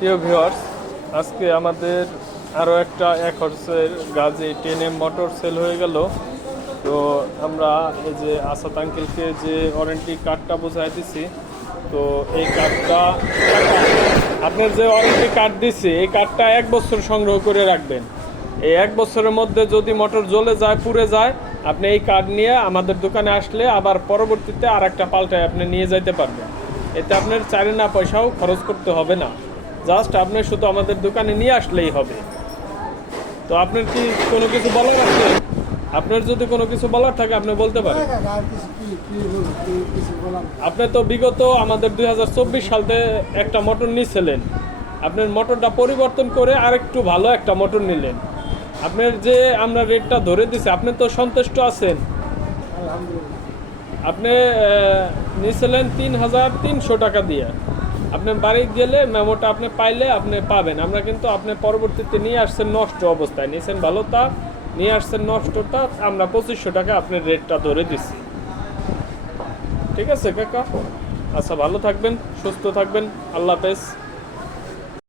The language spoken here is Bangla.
প্রিয় ভিউয়ার্স, আজকে আমাদের আরও একটা 1 হর্সের গাজী 10M মোটর সেল হয়ে গেল। তো আমরা এই যে আসাদ আঙ্কেলকে যে ওয়ারেন্টি কার্ডটা বোঝাই দিছি, তো এই কার্ডটা আপনার যে ওয়ারেন্টি কার্ড দিছি এই কার্ডটা 1 বছর সংগ্রহ করে রাখবেন। এই 1 বছরের মধ্যে যদি মোটর জ্বলে যায়, পুড়ে যায়, আপনি এই কার্ড নিয়ে আমাদের দোকানে আসলে আবার পরবর্তীতে আর একটা পাল্টায় আপনি নিয়ে যাইতে পারবেন। এতে আপনার চারিনা পয়সাও খরচ করতে হবে না, জাস্ট আপনি শুধু আমাদের দোকানে নিয়ে আসলেই হবে। তো আপনার কি কোনো কিছু বলার আছে? আপনার যদি কোনো কিছু বলার থাকে আপনি বলতে পারেন। আপনি তো বিগত আমাদের 2024 সালতে একটা মোটর নিয়েছিলেন, আপনার মোটরটা পরিবর্তন করে আরেকটু ভালো একটা মোটর নিলেন। আপনার যে আমরা রেটটা ধরে দিছি, আপনি তো সন্তুষ্ট আছেন? আপনি নিয়েছিলেন 3300 টাকা দিয়ে। আপনি বাড়ি গেলে মেমোটা আপনি পাইলে আপনি পাবেন। আমরা কিন্তু আপনি পরবর্তীতে নিয়ে আসছেন নষ্ট অবস্থায়, নিয়েছেন ভালোটা, নিয়ে আসছেন নষ্টটা, আমরা 2500 টাকা আপনার রেটটা ধরে দিচ্ছি। ঠিক আছে কাকা? আচ্ছা, ভালো থাকবেন, সুস্থ থাকবেন, আল্লাহ হাফেজ।